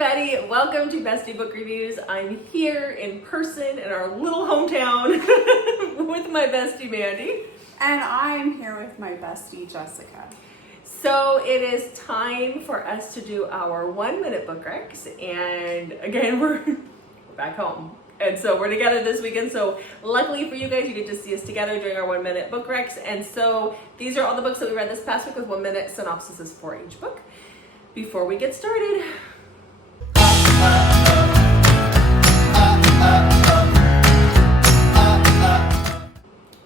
everybody, welcome to Bestie Book Reviews. I'm here in person in our little hometown with my bestie Mandy. And I'm here with my bestie Jessica. So it is time for us to do our 1 minute book recs, and again we're back home. And so we're together this weekend, so luckily for you guys, you get to see us together during our 1 minute book recs. And so these are all the books that we read this past week with 1 minute synopsises for each book. Before we get started,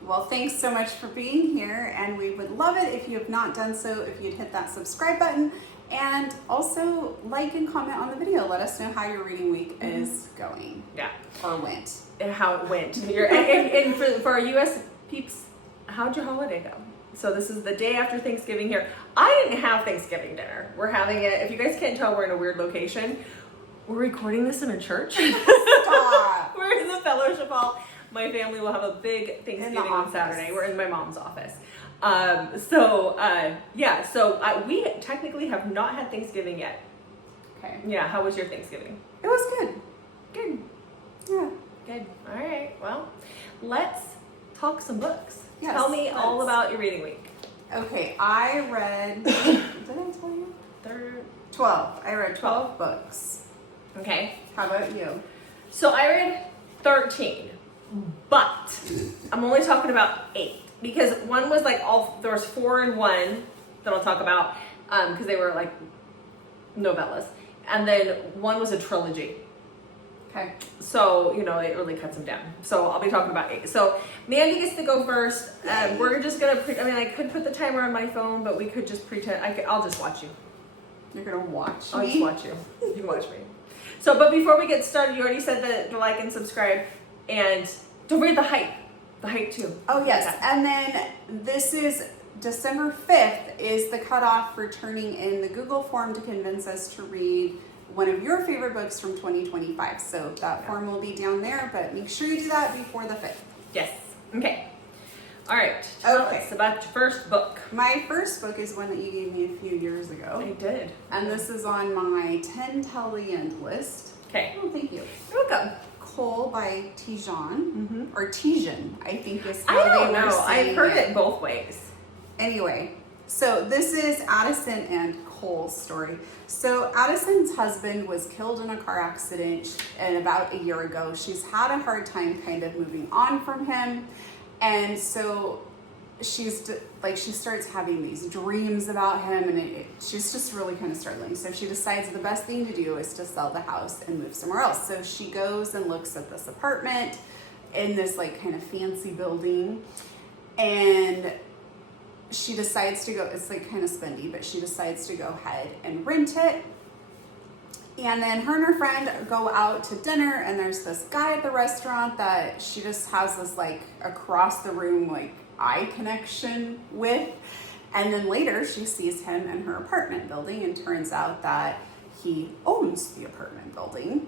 well, thanks so much for being here, and we would love it if you have not done so, if you'd hit that subscribe button, and also like and comment on the video. Let us know how your reading week is going. yeah, Or went. and how it went. And for our US peeps, how'd your holiday go? So this is the day after Thanksgiving here. I didn't have Thanksgiving dinner. We're having it, if you guys can't tell, we're in a weird location. We're recording this in a church. Stop. We're in the fellowship hall. My family will have a big Thanksgiving on Saturday. We're in my mom's office. We technically have not had Thanksgiving yet. Okay. Yeah, how was your Thanksgiving? It was good. Good. Yeah. Good. All right. Well, let's talk some books. Yes, Tell me all let's. about your reading week. Okay, I read, did I tell you? 12. I read 12 books. Okay. How about you? So I read 13, but I'm only talking about 8 because one was like there was 4 in one that I'll talk about because they were like novellas, and then one was a trilogy. Okay. So, it really cuts them down. So I'll be talking about 8. So Mandy gets to go first. We're just going to, I could put the timer on my phone, but we could just pretend, I'll just watch you. You're going to watch I'll me? just watch you. You can watch me. So, but before we get started, you already said that to like and subscribe, and don't forget the hype. The hype too. Oh yes, and then this is December 5th is the cutoff for turning in the Google form to convince us to read one of your favorite books from 2025. So that form will be down there, but make sure you do that before the 5th. Yes. Okay. All right. Tell us about your first book. My first book is one that you gave me a few years ago. I did. And this is on my 10 till the end list. Okay. Oh, thank you. You're welcome. Cole by Tijan, or Tijan, I think is I how don't they were know. saying I've heard it both ways. Anyway, so this is Addison and Cole's story. So Addison's husband was killed in a car accident about a year ago. She's had a hard time kind of moving on from him. And so she starts having these dreams about him, and she's just really kind of struggling. So she decides the best thing to do is to sell the house and move somewhere else. So she goes and looks at this apartment in this kind of fancy building, and she decides to go, it's kind of spendy, but she decides to go ahead and rent it. And then her and her friend go out to dinner, and there's this guy at the restaurant that she just has this across the room eye connection with. And then later she sees him in her apartment building, and turns out that he owns the apartment building.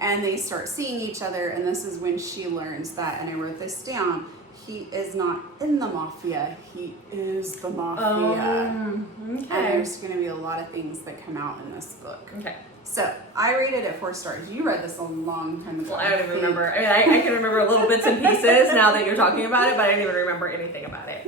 And they start seeing each other, and this is when she learns that, and I wrote this down, he is not in the Mafia, he is the Mafia. Okay. And there's going to be a lot of things that come out in this book. Okay. So I rated it 4 stars. You read this a long time ago. Well, I don't even remember. I can remember little bits and pieces now that you're talking about it, but I didn't even remember anything about it.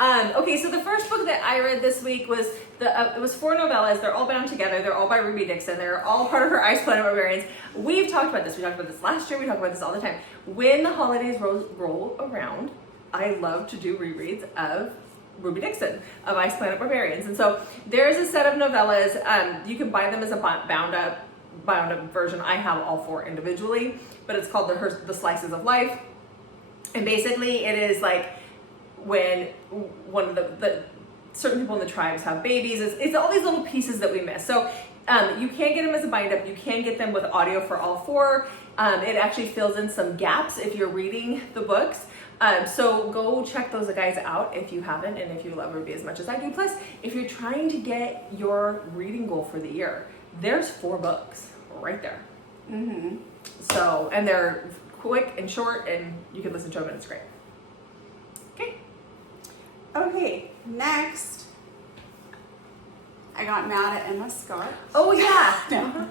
Okay, so the first book that I read this week was it was 4 novellas. They're all bound together. They're all by Ruby Dixon. They're all part of her Ice Planet Barbarians. We've talked about this. We talked about this last year. We talk about this all the time. When the holidays roll around, I love to do rereads of Ruby Dixon of Ice Planet Barbarians. And so there's a set of novellas. You can buy them as a bound up version. I have all 4 individually, but it's called the Slices of Life. And basically it is when one of the certain people in the tribes have babies. It's all these little pieces that we miss. So you can get them as a bind up. You can get them with audio for all 4. It actually fills in some gaps if you're reading the books. So go check those guys out if you haven't, and if you love Ruby as much as I do. Plus, if you're trying to get your reading goal for the year, there's 4 books right there. Mm-hmm. So, and they're quick and short, and you can listen to them, and it's great. Okay, next I got mad at Emma Scott. Oh yeah.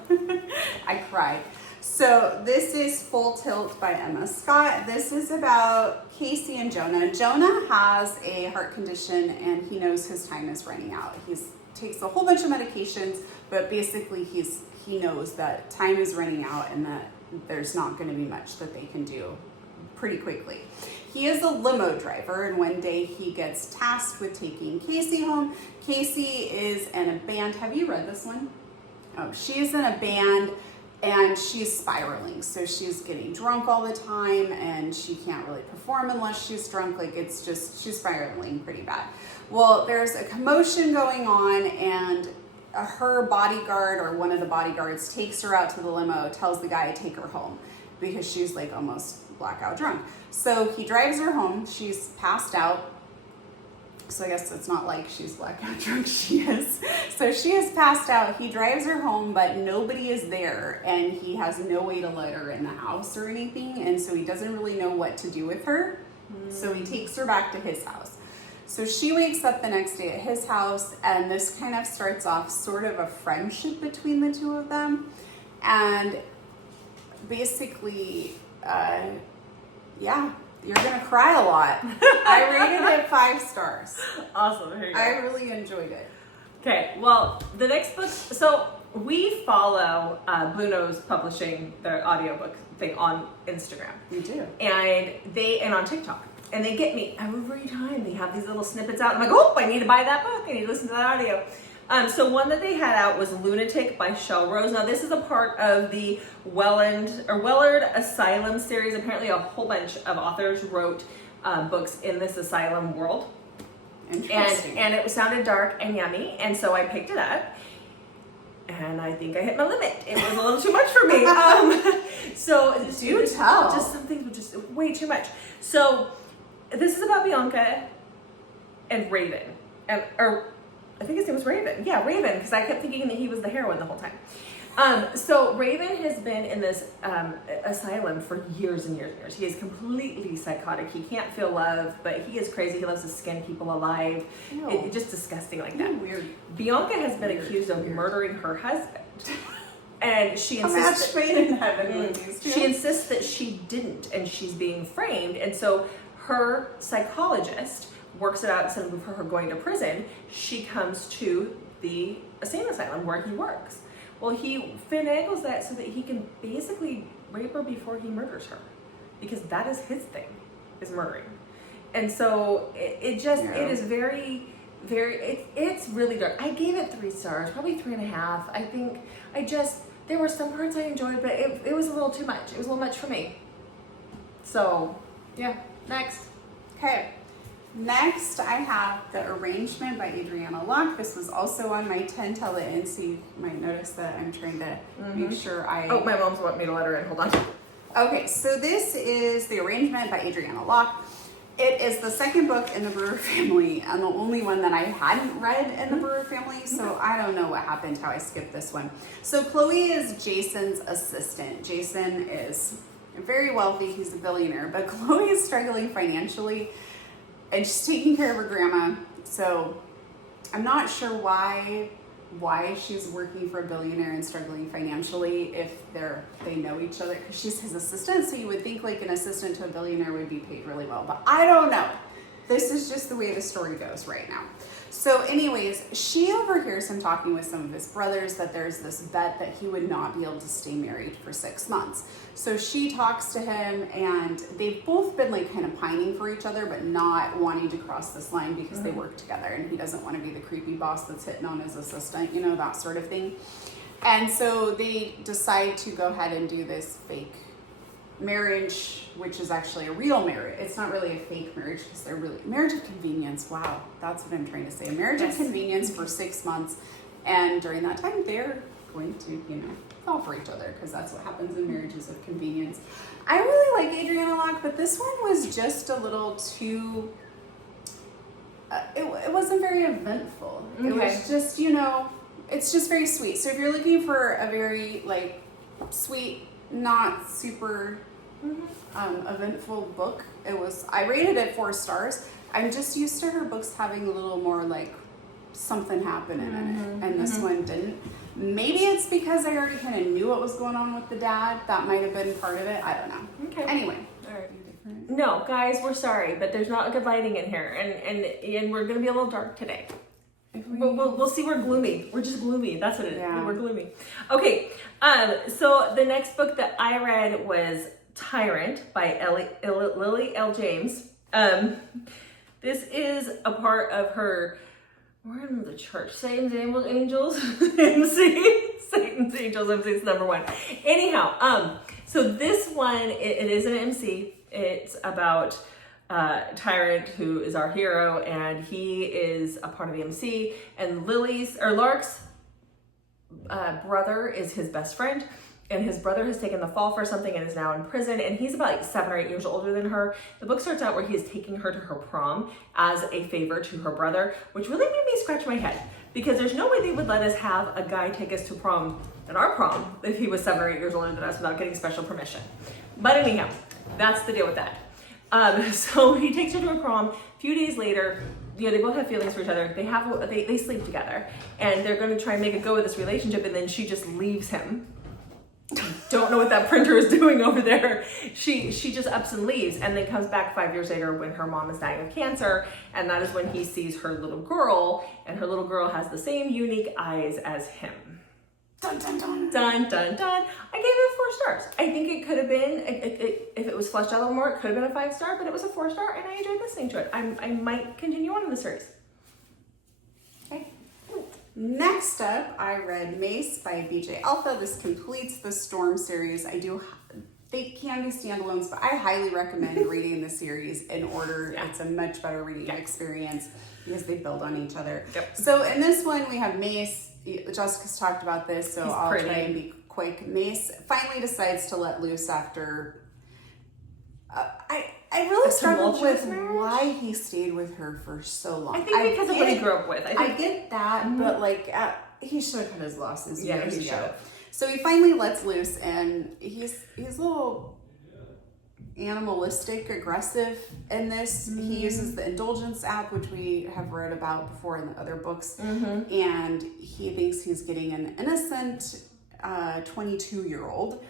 cried. So this is Full Tilt by Emma Scott. This is about Casey and Jonah. Jonah has a heart condition and he knows his time is running out. He takes a whole bunch of medications, but basically he knows that time is running out and that there's not going to be much that they can do pretty quickly. He is a limo driver, and one day he gets tasked with taking Casey home. Casey is in a band. Have you read this one? Oh, she's in a band and she's spiraling. So she's getting drunk all the time and she can't really perform unless she's drunk. Like it's just, she's spiraling pretty bad. Well, there's a commotion going on and her bodyguard or one of the bodyguards takes her out to the limo, tells the guy to take her home because she's like almost blackout drunk. So he drives her home. She's passed out. So I guess it's not like she's blackout drunk, she is. So she is passed out. He drives her home, but nobody is there and he has no way to let her in the house or anything. And so he doesn't really know what to do with her. So he takes her back to his house. So she wakes up the next day at his house and this kind of starts off sort of a friendship between the two of them. And basically, yeah, you're gonna cry a lot. I rated it 5 stars. Awesome. Here you go. I really enjoyed it. Okay, well, the next book, so we follow Blue Nose Publishing, their audiobook thing on Instagram. You do. And on TikTok. And they get me every time they have these little snippets out. I'm like, oh, I need to buy that book. I need to listen to that audio. So one that they had out was Lunatic by Shell Rose. Now this is a part of the Wellard Asylum series. Apparently a whole bunch of authors wrote books in this asylum world. Interesting. And it sounded dark and yummy. And so I picked it up. And I think I hit my limit. It was a little too much for me. Do tell. Just some things were just way too much. So this is about Bianca and Raven. Or I think his name was Raven. Yeah, Raven, because I kept thinking that he was the heroine the whole time. So Raven has been in this asylum for years and years and years. He is completely psychotic. He can't feel love, but he is crazy. He loves to skin people alive. It's just disgusting like that. Weird. Bianca has been accused of murdering her husband. And she A insists match made in heaven with these two. she insists that she didn't, and she's being framed. And so her psychologist works it out. Instead of her going to prison, she comes to the insane asylum where he works. Well, he finagles that so that he can basically rape her before he murders her, because that is his thing, is murdering. And so it is very, very, it's really dark. I gave it 3 stars, probably 3.5. I think there were some parts I enjoyed, but it was a little too much. It was a little much for me. So yeah, next. Okay. Next, I have The Arrangement by Adriana Locke. This was also on my 10 Tell It In, so you might notice that I'm trying to make sure I... Oh, my mom's wanting me to let her in. Hold on. Okay, so this is The Arrangement by Adriana Locke. It is the second book in the Brewer family and the only one that I hadn't read in the Brewer family, so I don't know what happened, how I skipped this one. So Chloe is Jason's assistant. Jason is very wealthy, he's a billionaire, but Chloe is struggling financially and she's taking care of her grandma. So I'm not sure why she's working for a billionaire and struggling financially if they know each other, because she's his assistant. So you would think like an assistant to a billionaire would be paid really well, but I don't know. This is just the way the story goes right now. So anyways, she overhears him talking with some of his brothers that there's this bet that he would not be able to stay married for 6 months. So she talks to him and they've both been like kind of pining for each other, but not wanting to cross this line because they work together and he doesn't want to be the creepy boss that's hitting on his assistant, you know, that sort of thing. And so they decide to go ahead and do this fake marriage, which is actually a real marriage. It's not really a fake marriage because they're really marriage of convenience. Wow, that's what I'm trying to say. A marriage of convenience for 6 months, and during that time they're going to, you know, fall for each other because that's what happens in marriages of convenience. I really like Adriana Locke, but this one was just a little too. It wasn't very eventful. Okay. It was just, you know, it's just very sweet. So if you're looking for a very like sweet, not super eventful book, I rated it 4 stars. I'm just used to her books having a little more like something happening in it, and this one didn't. Maybe it's because I already kind of knew what was going on with the dad. That might have been part of it. I don't know. Okay. Anyway. All right. No, guys, we're sorry, but there's not a good lighting in here, and we're gonna be a little dark today. We'll see. We're gloomy. We're just gloomy. That's what it is. Yeah. We're gloomy. Okay. So the next book that I read was Tyrant by Lily L. James. This is a part of her. We're in the church. Satan's Angels. MC. Satan's Angels. MC is number one. Anyhow, so this one, it is an MC. It's about Tyrant, who is our hero, and he is a part of the MC, and Lark's brother is his best friend, and his brother has taken the fall for something and is now in prison, and he's about like 7 or 8 years older than her. The book starts out where he is taking her to her prom as a favor to her brother, which really made me scratch my head, because there's no way they would let us have a guy take us to prom at our prom if he was 7 or 8 years older than us without getting special permission. But anyhow, that's the deal with that. So he takes her to a prom. A few days later, they both have feelings for each other. They sleep together, and they're going to try and make a go of this relationship, and then she just leaves him. Don't know what that printer is doing over there. She just ups and leaves, and then comes back 5 years later when her mom is dying of cancer, and that is when he sees her little girl, and her little girl has the same unique eyes as him. Dun, dun, dun. Dun, dun, dun. I gave it 4 stars. I think it could have been, if it was fleshed out a little more, it could have been a 5-star, but it was a 4-star, and I enjoyed listening to it. I might continue on in the series. Okay. Next up, I read Mace by BJ Alpha. This completes the Storm series. They can be standalones, but I highly recommend reading the series in order. Yeah. It's a much better reading experience because they build on each other. Yep. So in this one, we have Mace. Jessica's talked about this, so I'll try and be quick. Mace finally decides to let loose after... I really struggled with why he stayed with her for so long. I think because of what he grew up with. I get that, but he should have cut his losses years ago. So he finally lets loose, and he's a little animalistic, aggressive in this. He uses the Indulgence app, which we have read about before in the other books, and he thinks he's getting an innocent 22-year-old,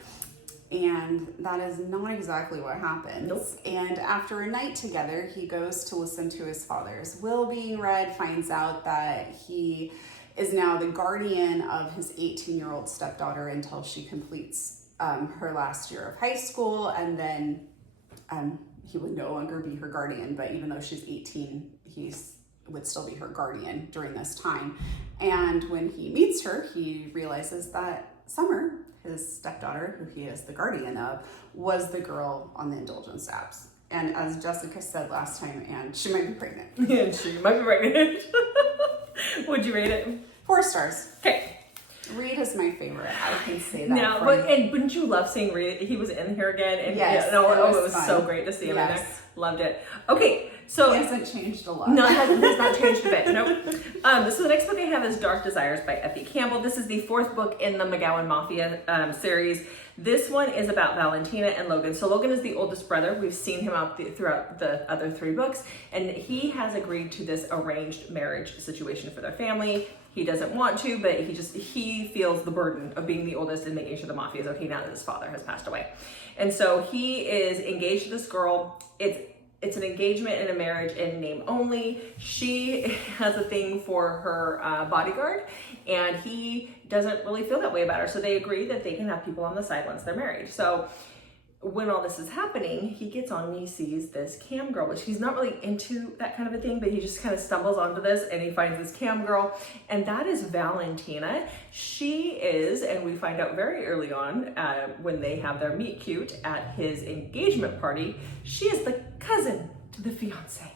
and that is not exactly what happens. Nope. And after a night together, he goes to listen to his father's will being read, finds out that he is now the guardian of his 18-year-old stepdaughter until she completes her last year of high school, and then he would no longer be her guardian, but even though she's 18, he would still be her guardian during this time. And when he meets her, he realizes that Summer, his stepdaughter, who he is the guardian of, was the girl on the Indulgence apps. And as Jessica said last time, and she might be pregnant. Yeah, she might be pregnant. Would you rate it? 4 stars. Okay. Reed is my favorite. I can say that. No, and wouldn't you love seeing Reed? He was in here again, and yes, it was so great to see him in there. Loved it. Okay, so he hasn't changed a lot. No, has not changed a bit. Nope. So the next book I have is Dark Desires by Effie Campbell. This is the 4th book in the McGowan Mafia series. This one is about Valentina and Logan. So Logan is the oldest brother. We've seen him out throughout the other 3 books, and he has agreed to this arranged marriage situation for their family. He doesn't want to, but he feels the burden of being the oldest and making sure the mafia is okay now that his father has passed away. And so he is engaged to this girl. It's an engagement and a marriage in name only. She has a thing for her bodyguard, and he doesn't really feel that way about her. So they agree that they can have people on the side once they're married. So when all this is happening, he gets on and he sees this cam girl, which he's not really into that kind of a thing, but he just kind of stumbles onto this and he finds this cam girl, and that is Valentina. She is, and we find out very early on when they have their meet cute at his engagement party, she is the cousin to the fiance.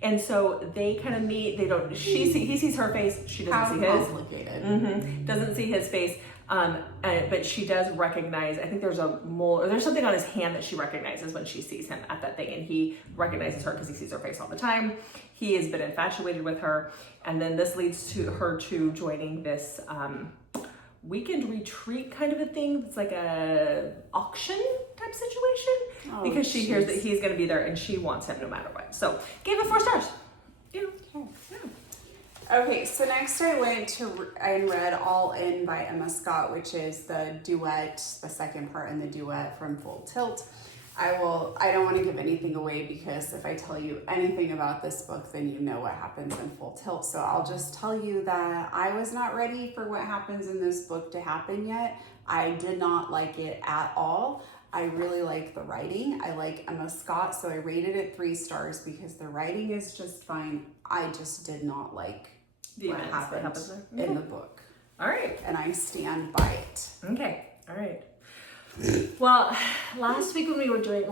And so they kind of meet. He sees her face. She doesn't see his. Complicated. Doesn't see his face. But she does recognize, I think there's a mole, or there's something on his hand that she recognizes when she sees him at that thing, and he recognizes her because he sees her face all the time. He has been infatuated with her, and then this leads to her to joining this weekend retreat kind of a thing. It's like a auction type situation because she hears that he's going to be there and she wants him no matter what. So gave it 4 stars. Yeah. Okay, so next I went to and read All In by Emma Scott, which is the duet, the second part in the duet from Full Tilt. I don't want to give anything away because if I tell you anything about this book, then you know what happens in Full Tilt. So I'll just tell you that I was not ready for what happens in this book to happen yet. I did not like it at all. I really like the writing. I like Emma Scott, so I rated it 3 stars because the writing is just fine. I just did not like what happened in the book. All right. And I stand by it. Okay. All right. Well, last week when we were doing,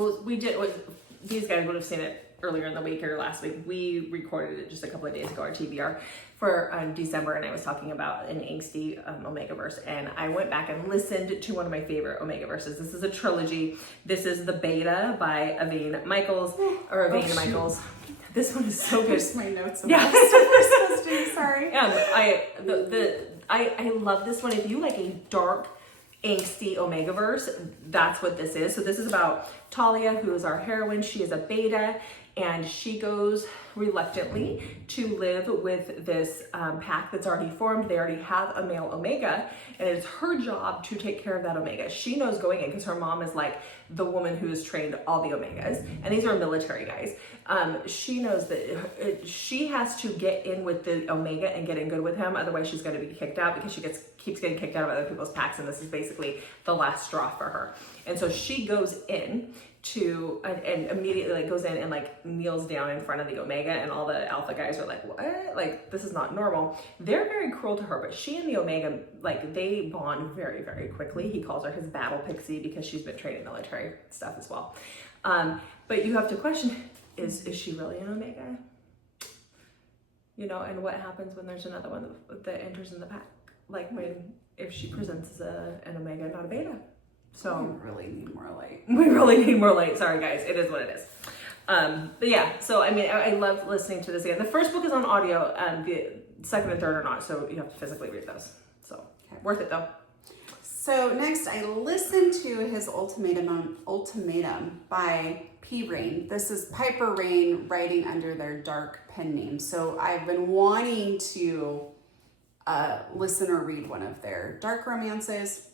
these guys would have seen it earlier in the week or last week. We recorded it just a couple of days ago, our TBR, for December, and I was talking about an angsty Omegaverse, and I went back and listened to one of my favorite Omegaverses. This is a trilogy. This is The Beta by Evane Michaels, or Evane Michaels. This one is so good. Here's my notes. Yeah. We're supposed to, sorry. I love this one. If you like a dark, angsty Omegaverse, that's what this is. So this is about Talia, who is our heroine. She is a beta, and she goes reluctantly to live with this pack that's already formed. They already have a male Omega, and it's her job to take care of that Omega. She knows going in because her mom is like the woman who has trained all the Omegas, and these are military guys. She knows that she has to get in with the Omega and get in good with him, otherwise she's going to be kicked out because she keeps getting kicked out of other people's packs, and this is basically the last straw for her. And so she goes in to and immediately like goes in and like kneels down in front of the Omega, and all the alpha guys are like, what? Like, this is not normal. They're very cruel to her, but she and the Omega, like, they bond very, very quickly. He calls her his battle pixie because she's been trained in military stuff as well. But you have to question, is she really an Omega? You know, and what happens when there's another one that enters in the pack? Like if she presents as an Omega, not a beta. So we really need more light. We really need more light. Sorry, guys. It is what it is. But yeah, so I mean, I love listening to this again. The first book is on audio, the second and third are not, so you have to physically read those. So okay. Worth it though. So next, I listened to his Ultimatum by P. Rain. This is Piper Rain writing under their dark pen name. So I've been wanting to listen or read one of their dark romances.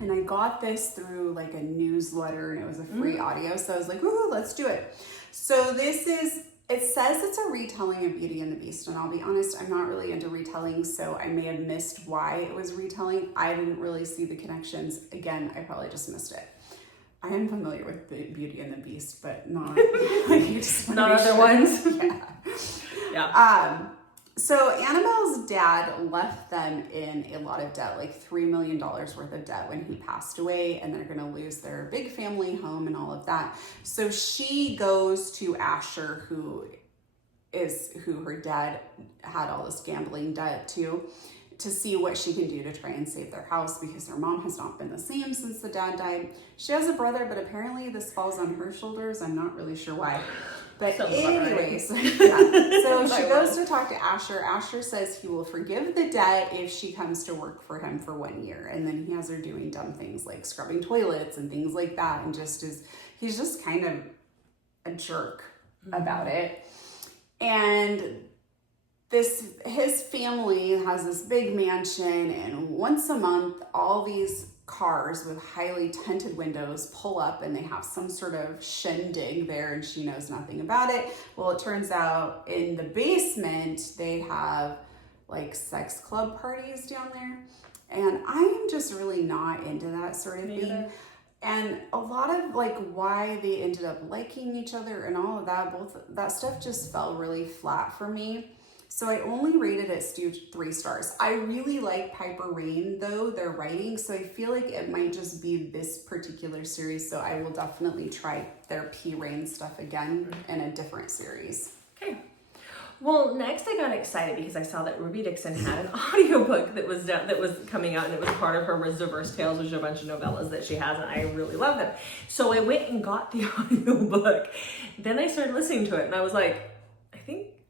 And I got this through like a newsletter, and it was a free audio. So I was like, woohoo, let's do it. So it says it's a retelling of Beauty and the Beast. And I'll be honest, I'm not really into retelling, so I may have missed why it was retelling. I didn't really see the connections. Again, I probably just missed it. I am familiar with Beauty and the Beast, but not like, not other ones. Yeah. So Annabelle's dad left them in a lot of debt, like $3 million worth of debt when he passed away, and they're going to lose their big family home and all of that. So she goes to Asher, who her dad had all this gambling debt to see what she can do to try and save their house because their mom has not been the same since the dad died. She has a brother, but apparently this falls on her shoulders. I'm not really sure why. But anyways, yeah. So she goes to talk to Asher. Asher says he will forgive the debt if she comes to work for him for 1 year. And then he has her doing dumb things like scrubbing toilets and things like that. And he's just kind of a jerk about it. And his family has this big mansion, and once a month, all these cars with highly tinted windows pull up, and they have some sort of shindig there, and she knows nothing about it. Well, it turns out in the basement, they have like sex club parties down there. And I am just really not into that sort of thing. And a lot of like why they ended up liking each other and all of that, that stuff just fell really flat for me. So I only rated it 3 stars. I really like Piper Rain though, their writing. So I feel like it might just be this particular series. So I will definitely try their P. Rain stuff again in a different series. Okay. Well, next I got excited because I saw that Ruby Dixon had an audiobook that was coming out, and it was part of her Reserverse Tales, which is a bunch of novellas that she has, and I really love them. So I went and got the audiobook. Then I started listening to it, and I was like,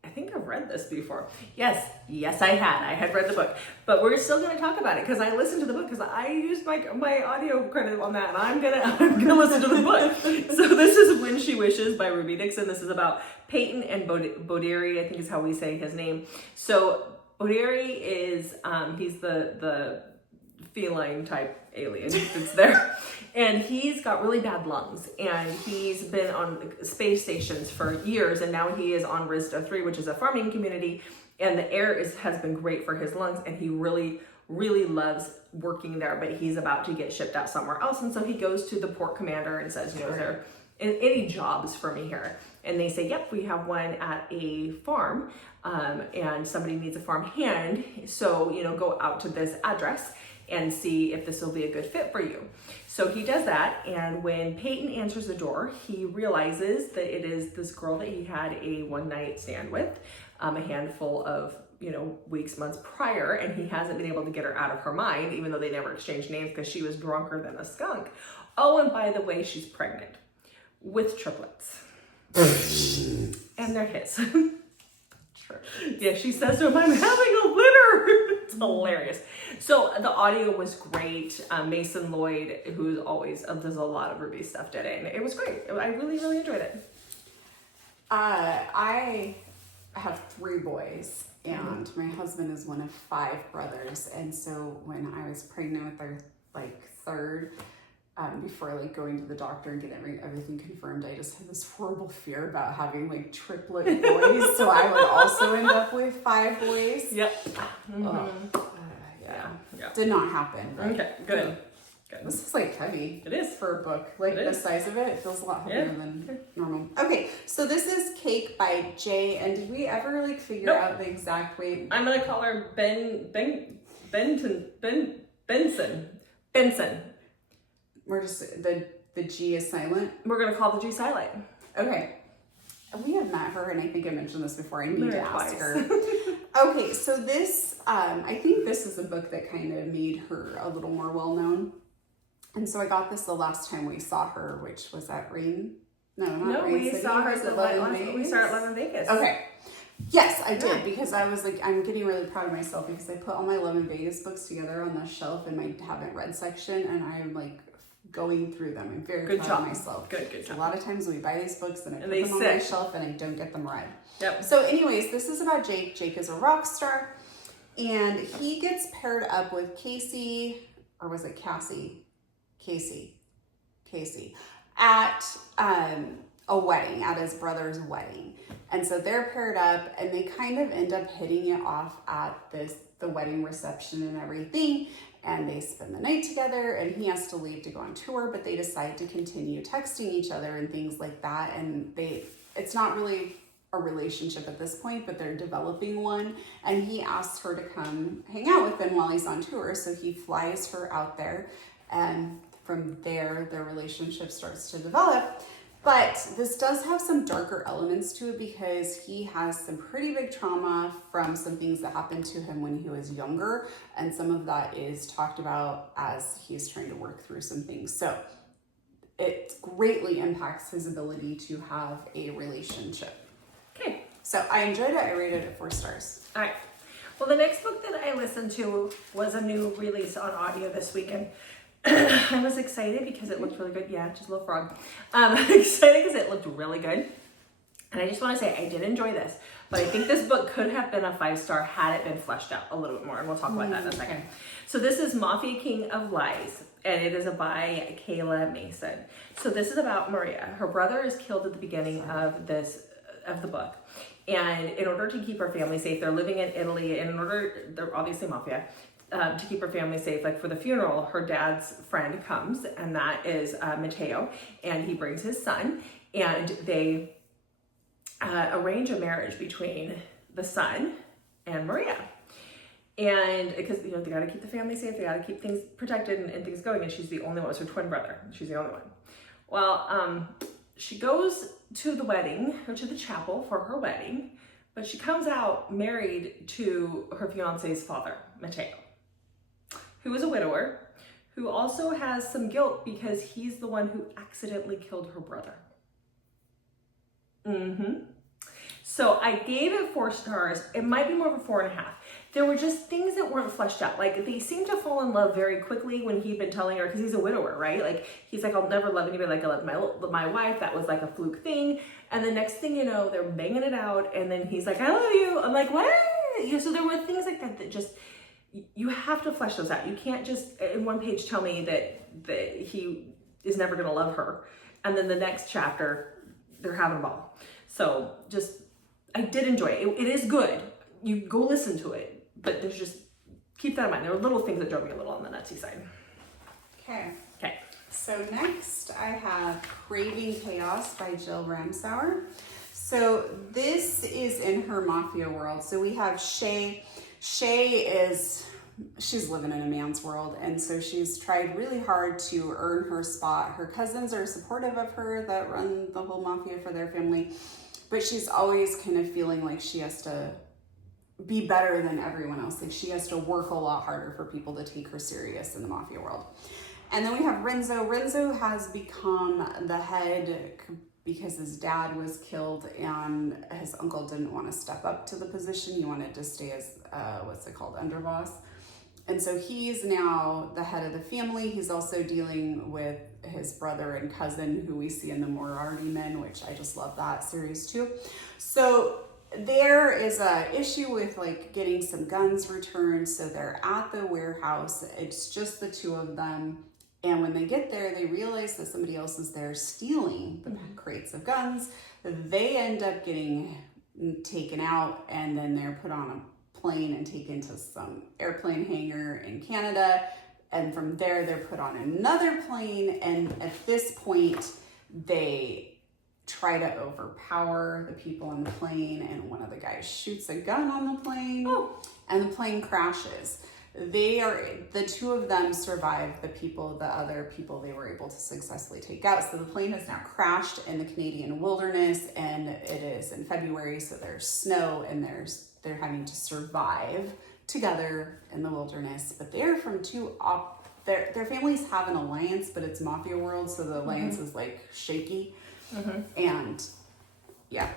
I think I've read this before. Yes, I had read the book, but we're still going to talk about it because I listened to the book because I used my audio credit on that, and I'm gonna listen to the book. So this is When She Wishes by Ruby Dixon. This is about Peyton and Boderi, I think is how we say his name. So Oderi is, he's the feline type alien that's there. And he's got really bad lungs, and he's been on space stations for years, and now he is on Rizda 3, which is a farming community, and the air has been great for his lungs, and he really, really loves working there, but he's about to get shipped out somewhere else. And so he goes to the port commander and says, is there any jobs for me here? And they say, yep, we have one at a farm, and somebody needs a farm hand, so go out to this address and see if this will be a good fit for you. So he does that, and when Peyton answers the door, he realizes that it is this girl that he had a one-night stand with, a handful of weeks, months prior, and he hasn't been able to get her out of her mind, even though they never exchanged names because she was drunker than a skunk. Oh, and by the way, she's pregnant with triplets. And they're his. Yeah, she says to him, I'm having a litter. It's hilarious. So the audio was great. Mason Lloyd, who's always does a lot of Ruby stuff, did it, and it was great. I really, really enjoyed it. I have 3 boys, and my husband is one of 5 brothers. And so when I was pregnant with our third, before going to the doctor and getting everything confirmed, I just had this horrible fear about having triplet boys. So I would also end up with 5 boys. Yep. Yeah. Did not happen. Okay, good. This is heavy. It is. For a book. The size of it feels a lot heavier than normal. Okay, so this is Cake by Jay, and did we ever figure out the exact weight? I'm gonna call her Benson. We're just, the G is silent? We're gonna call the G silent. Okay. We have met her, and I think I mentioned this before. I need to ask her. Okay, so this, I think this is a book that kind of made her a little more well-known. And so I got this the last time we saw her, which was at Rain. No, we saw her at Love in Vegas. We saw her at Love in Vegas. Okay. Yes, I did, because I was I'm getting really proud of myself because I put all my Love in Vegas books together on the shelf in my haven't read section, and I'm going through them. I'm very proud of myself. Good job. A lot of times we buy these books and I put them on my shelf and I don't get them read. Yep. So anyways, this is about Jake. Jake is a rock star, and he gets paired up with Casey, or was it Cassie? Casey, at a wedding, at his brother's wedding. And so they're paired up, and they kind of end up hitting it off at the wedding reception and everything. And they spend the night together, and he has to leave to go on tour, but they decide to continue texting each other and things like that. And it's not really a relationship at this point, but they're developing one. And he asks her to come hang out with him while he's on tour. So he flies her out there, and from there, their relationship starts to develop. But this does have some darker elements to it because he has some pretty big trauma from some things that happened to him when he was younger. And some of that is talked about as he's trying to work through some things. So it greatly impacts his ability to have a relationship. Okay. So I enjoyed it. I rated it 4 stars. All right. Well, the next book that I listened to was a new release on audio this weekend. I was excited because it looked really good. Yeah, just a little frog. Excited because it looked really good. And I just want to say I did enjoy this, but I think this book could have been a 5-star had it been fleshed out a little bit more, and we'll talk about that in a second. So this is Mafia King of Lies, and it is by Kayla Mason. So this is about Maria. Her brother is killed at the beginning of the book. And in order to keep her family safe, they're living in Italy, and they're obviously mafia. To keep her family safe, for the funeral, her dad's friend comes, and that is Matteo, and he brings his son, and they arrange a marriage between the son and Maria. And because they got to keep the family safe, they got to keep things protected and things going, and she's the only one. It's her twin brother. She's the only one. Well, she goes to the wedding, or to the chapel for her wedding, but she comes out married to her fiance's father, Matteo, who is a widower, who also has some guilt because he's the one who accidentally killed her brother. So I gave it 4 stars. It might be more of a 4.5. There were just things that weren't fleshed out. They seemed to fall in love very quickly when he'd been telling her, because he's a widower, right? He's like, I'll never love anybody like I love my wife. That was a fluke thing. And the next thing you know, they're banging it out. And then he's like, I love you. I'm like, what? So there were things like that just, you have to flesh those out. You can't just in one page tell me that he is never going to love her, and then the next chapter they're having a ball. So just, I did enjoy it. It is good. You go listen to it, but there's just, keep that in mind. There were little things that drove me a little on the nutsy side. Okay. Okay. So next I have Craving Chaos by Jill Ramsauer. So this is in her Mafia world. So we have Shay. She's living in a man's world, and so she's tried really hard to earn her spot. Her cousins are supportive of her that run the whole Mafia for their family, but she's always kind of feeling like she has to be better than everyone else. Like she has to work a lot harder for people to take her serious in the Mafia world. And then we have Renzo. Renzo has become the head because his dad was killed and his uncle didn't want to step up to the position. He wanted to stay as, underboss. And so he's now the head of the family. He's also dealing with his brother and cousin, who we see in the Moriarty Men, which I just love that series too. So there is a issue with like getting some guns returned. So they're at the warehouse. It's just the two of them. And when they get there, they realize that somebody else is there stealing the crates of guns. They end up getting taken out, and then they're put on a plane and taken to some airplane hangar in Canada. And from there, they're put on another plane. And at this point, they try to overpower the people on the plane. And one of the guys shoots a gun on the plane, and the plane crashes. The two of them survive the other people they were able to successfully take out. So the plane has now crashed in the Canadian wilderness, and it is in February, so there's snow, and they're having to survive together in the wilderness. But they're from their families have an alliance, but it's Mafia world, so the alliance is like shaky. And yeah,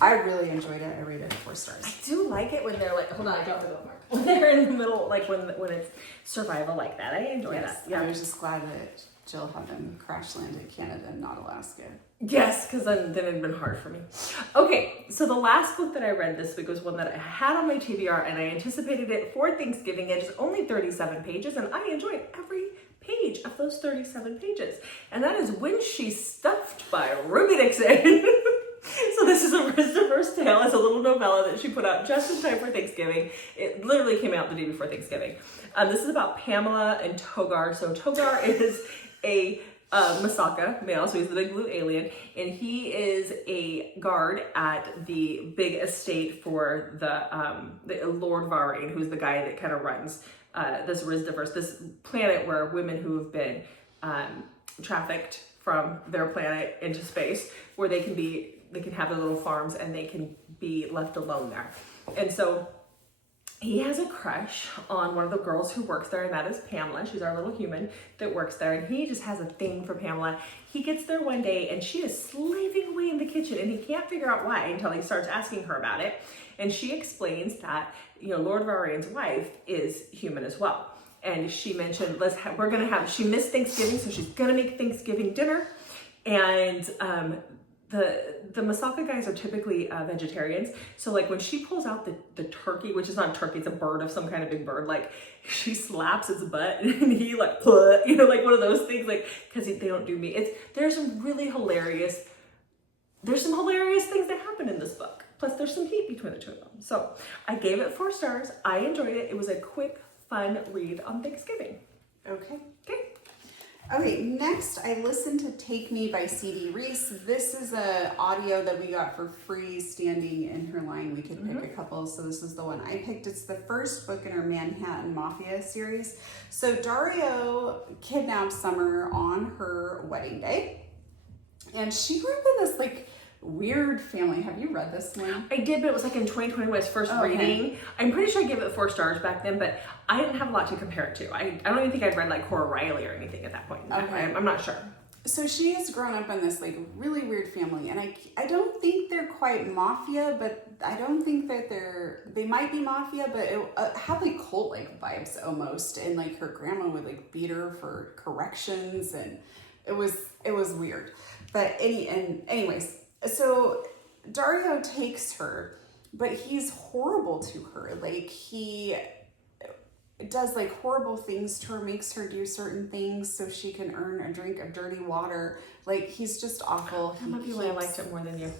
I really enjoyed it. I rated it 4 stars. I do like it when they're like, hold on, I dropped the bookmark. When they're in the middle, like when it's survival like that. I enjoy that. Yeah. I was just glad that Jill had them crash land in Canada and not Alaska. Yes, because then it'd been hard for me. Okay, so the last book that I read this week was one that I had on my TBR, and I anticipated it for Thanksgiving. It is only 37 pages, and I enjoyed every page of those 37 pages. And that is When She's Stuffed by Ruby Dixon. So this is a Riz-Diverse tale. It's a little novella that she put out just in time for Thanksgiving. It literally came out the day before Thanksgiving. This is about Pamela and Togar. So Togar is a Masaka male, so he's the big blue alien, and he is a guard at the big estate for the Lord Varane, who's the guy that kind of runs this Riz-Diverse, this planet where women who have been trafficked from their planet into space, where they can have their little farms and they can be left alone there. And so he has a crush on one of the girls who works there, and that is Pamela. She's our little human that works there, and he just has a thing for Pamela. He gets there one day, and she is slaving away in the kitchen, and he can't figure out why until he starts asking her about it. And she explains that, Lord Varane's wife is human as well. And she mentioned, she missed Thanksgiving, so she's gonna make Thanksgiving dinner. And the Masaka guys are typically vegetarians. So like when she pulls out the turkey, which is not a turkey, it's a bird of some kind of big bird, like she slaps its butt and he like like one of those things, like, because they don't do meat. There's some hilarious things that happen in this book. Plus there's some heat between the two of them. So I gave it 4 stars. I enjoyed it. It was a quick, fun read on Thanksgiving. Okay, next I listened to Take Me by C.D. Reese. This is an audio that we got for free standing in her line. We could pick a couple, so this is the one I picked. It's the first book in her Manhattan Mafia series. So Dario kidnapped Summer on her wedding day, and she grew up in this like weird family. Have you read this one? I did, but it was like in 2020 when I was first reading. I'm pretty sure I gave it 4 stars back then, but I didn't have a lot to compare it to. I don't even think I'd read like Cora Riley or anything at that point. I'm not sure. So she has grown up in this like really weird family, and I don't think they're quite mafia, but I don't think that they might be mafia, but it had like cult like vibes almost, and like her grandma would like beat her for corrections, and it was weird. But anyways. So Dario takes her but he's horrible to her. Like, he does like horrible things to her, makes her do certain things so she can earn a drink of dirty water. Like, he's just awful. That might be why I liked it more than you.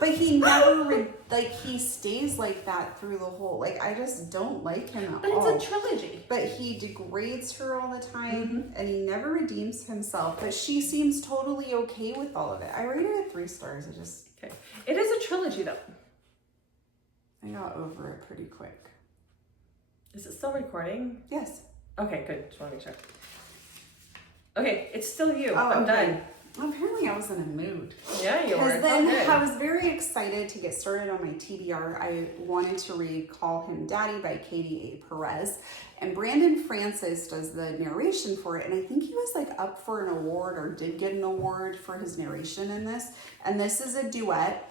But he never, he stays like that through the whole, like, I just don't like him at all. But it's a trilogy. But he degrades her all the time, and he never redeems himself. But she seems totally okay with all of it. I rated it 3 stars. Okay. It is a trilogy, though. I got over it pretty quick. Is it still recording? Yes. Okay, good. Just want to make sure. Okay, it's still you. Oh, I'm okay. done. Apparently I was in a mood. Yeah, you were. Because then I was very excited to get started on my TBR. I wanted to read Call Him Daddy by Katie A. Perez. And Brandon Francis does the narration for it. And I think he was like up for an award or did get an award for his narration in this. And this is a duet.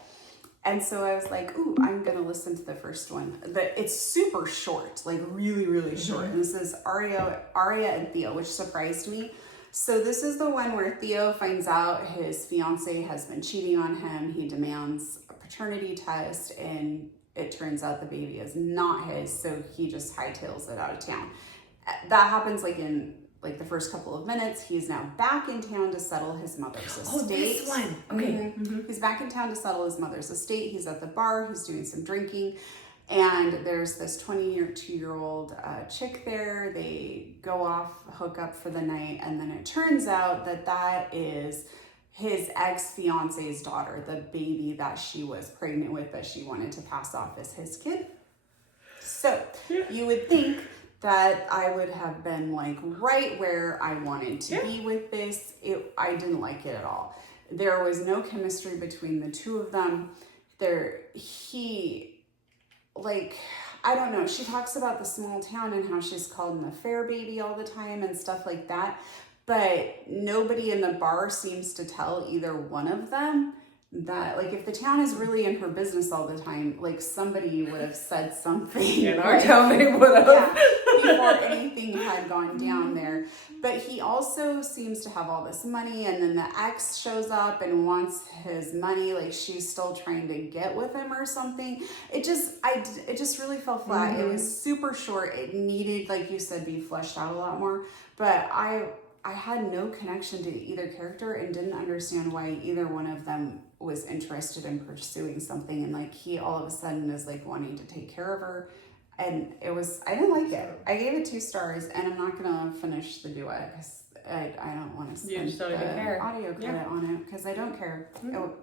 And so I was like, ooh, I'm going to listen to the first one. But it's super short, like really, really short. And this is Aria and Theo, which surprised me. So this is the one where Theo finds out his fiance has been cheating on him. He demands a paternity test, and it turns out the baby is not his. So he just hightails it out of town. That happens like in the first couple of minutes. He's now back in town to settle his mother's estate. Oh, this one. Okay. He's back in town to settle his mother's estate. He's at the bar. He's doing some drinking. And there's this 22-year-old chick there. They go off, hook up for the night. And then it turns out that is his ex-fiance's daughter, the baby that she was pregnant with that she wanted to pass off as his kid. So you would think that I would have been like right where I wanted to be with this. I didn't like it at all. There was no chemistry between the two of them. I don't know. She talks about the small town and how she's called an affair baby all the time and stuff like that. But nobody in the bar seems to tell either one of them that, like, if the town is really in her business all the time, like, somebody would have said something. In our town, they would have. Yeah, before anything had gone down there. But he also seems to have all this money, and then the ex shows up and wants his money, like she's still trying to get with him or something. It just really fell flat. It was super short. It needed, like you said, be fleshed out a lot more. But I had no connection to either character and didn't understand why either one of them was interested in pursuing something. And like he all of a sudden is like wanting to take care of her. And I didn't like it. I gave it 2 stars, and I'm not going to finish the duet because I don't want to spend the audio credit on it because I don't care.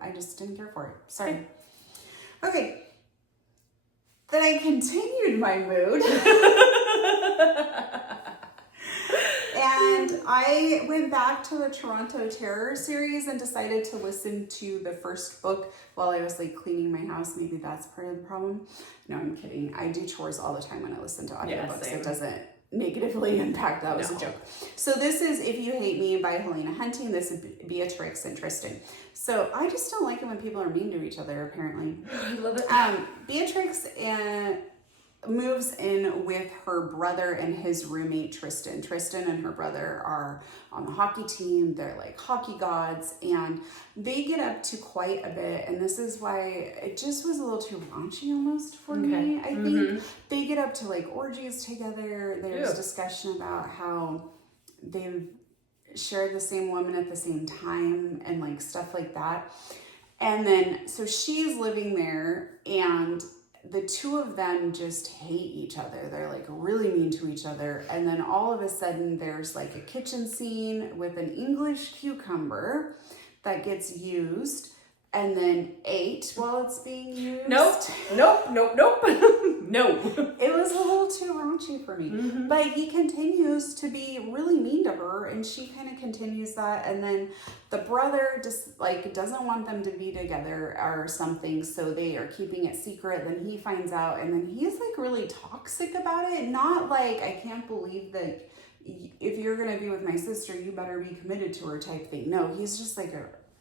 I just didn't care for it. Sorry. Okay. Then I continued my mood. And I went back to the Toronto Terror series and decided to listen to the first book while I was like cleaning my house. Maybe that's part of the problem. No, I'm kidding. I do chores all the time when I listen to audiobooks. It doesn't negatively impact. That was a joke. So this is If You Hate Me by Helena Hunting. This is Beatrix and Tristan. So I just don't like it when people are mean to each other, apparently. I love it. Beatrix moves in with her brother and his roommate Tristan. Tristan and her brother are on the hockey team. They're like hockey gods, and they get up to quite a bit, and this is why it just was a little too raunchy almost for me. I think they get up to like orgies together. There's discussion about how they've shared the same woman at the same time and like stuff like that. And then so she's living there, and the two of them just hate each other. They're like really mean to each other. And then all of a sudden there's like a kitchen scene with an English cucumber that gets used and then ate while it's being used. Nope. No. It was a little too raunchy for me. But he continues to be really mean to her, and she kind of continues that. And then the brother just like doesn't want them to be together or something, so they are keeping it secret. Then he finds out, and then he's like really toxic about it. Not like, I can't believe that if you're gonna be with my sister, you better be committed to her type thing. No, he's just like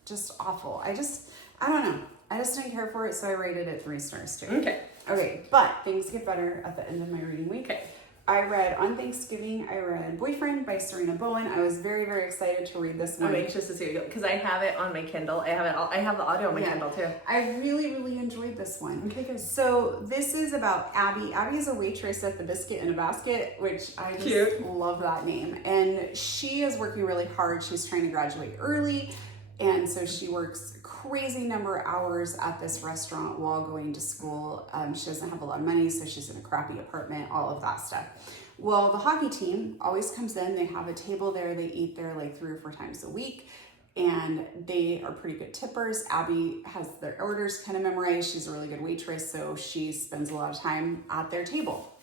just awful. I don't know. I just didn't care for it, so I rated it 3 stars too. Okay, but things get better at the end of my reading week. on Thanksgiving, I read Boyfriend by Serena Bowen. I was very, very excited to read this one. I'm anxious to see it because I have it on my Kindle. I have the audio on my Kindle too. I really, really enjoyed this one. Okay, good. So this is about Abby. Abby is a waitress at the Biscuit in a Basket, which I just love that name. And she is working really hard. She's trying to graduate early. And so she works crazy number of hours at this restaurant while going to school. She doesn't have a lot of money, so she's in a crappy apartment, all of that stuff. Well, the hockey team always comes in. They have a table there. They eat there like 3 or 4 times a week. And they are pretty good tippers. Abby has their orders kind of memorized. She's a really good waitress, so she spends a lot of time at their table.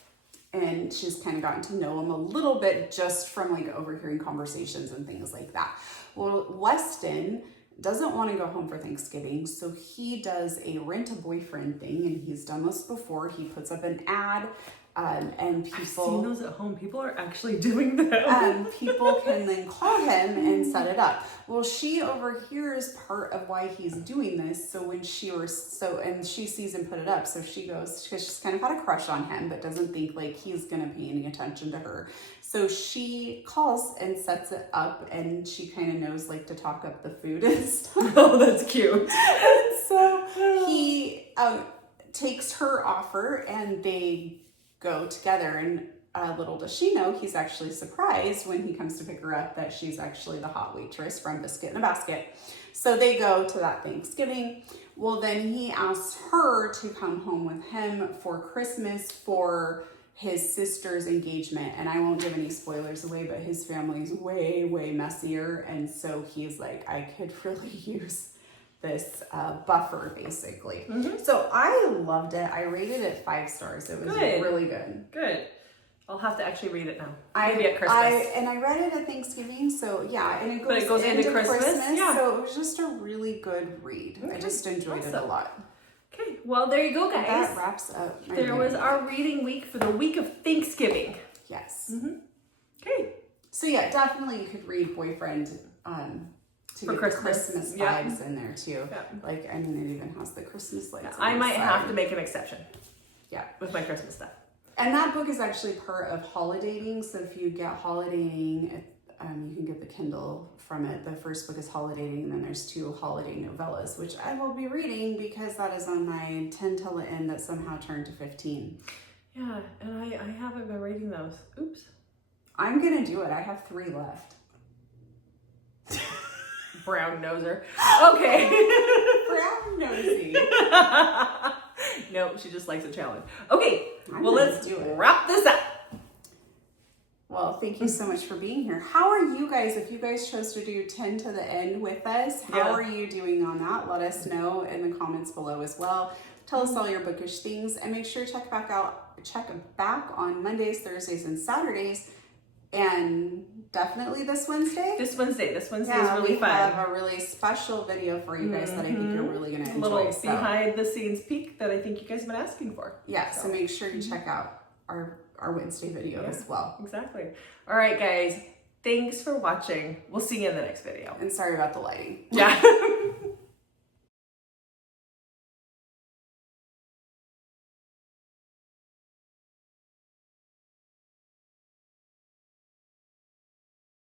And she's kind of gotten to know them a little bit just from like overhearing conversations and things like that. Well, Weston doesn't want to go home for Thanksgiving, so he does a rent-a-boyfriend thing, and he's done this before. He puts up an ad, and people... I've seen those at home. People are actually doing them. People can then call him and set it up. Well, she overhears part of why he's doing this, so when she sees him put it up, so she goes, because she's kind of had a crush on him, but doesn't think like he's going to pay any attention to her. So she calls and sets it up, and she kind of knows like to talk up the food and stuff. Oh, that's cute. And so he takes her offer, and they go together. And little does she know, he's actually surprised when he comes to pick her up that she's actually the hot waitress from Biscuit in a Basket. So they go to that Thanksgiving. Well, then he asks her to come home with him for Christmas for his sister's engagement. And I won't give any spoilers away, but his family's way, way messier. And so he's like, I could really use this buffer, basically. Mm-hmm. So I loved it. I rated it 5 stars. It was really good. Good. I'll have to actually read it now. Maybe at Christmas. I read it at Thanksgiving, so yeah, and it goes into Christmas. Yeah. So it was just a really good read. Okay. I just enjoyed it a lot. Okay, well there you go, guys. That wraps up my There was our reading week for the week of Thanksgiving. Yes. Mm-hmm. Okay. So yeah, definitely you could read Boyfriend to for get Christmas vibes in there too. Yeah. Like, I mean, it even has the Christmas lights. I might have to make an exception. Yeah. With my Christmas stuff. And that book is actually part of Holidaying. So if you get Holidaying, you can get the Kindle from it. The first book is Holidaying, and then there's 2 holiday novellas, which I will be reading because that is on my 10 till the end that somehow turned to 15. Yeah, and I haven't been reading those. Oops. I'm going to do it. I have 3 left. Brown noser. Okay. Brown nosy. Nope, she just likes a challenge. Okay, let's do it. Wrap this up. Well, thank you so much for being here. How are you guys, if you guys chose to do 10 to the end with us, how are you doing on that? Let us know in the comments below as well. Tell us all your bookish things, and make sure to check back on Mondays, Thursdays, and Saturdays. And definitely this Wednesday. This Wednesday is really fun. We have a really special video for you guys that I think you're really going to enjoy. A little behind the scenes peek that I think you guys have been asking for. Yeah, so make sure you check out our Wednesday video as well. Exactly. All right, guys. Thanks for watching. We'll see you in the next video. And sorry about the lighting. Yeah.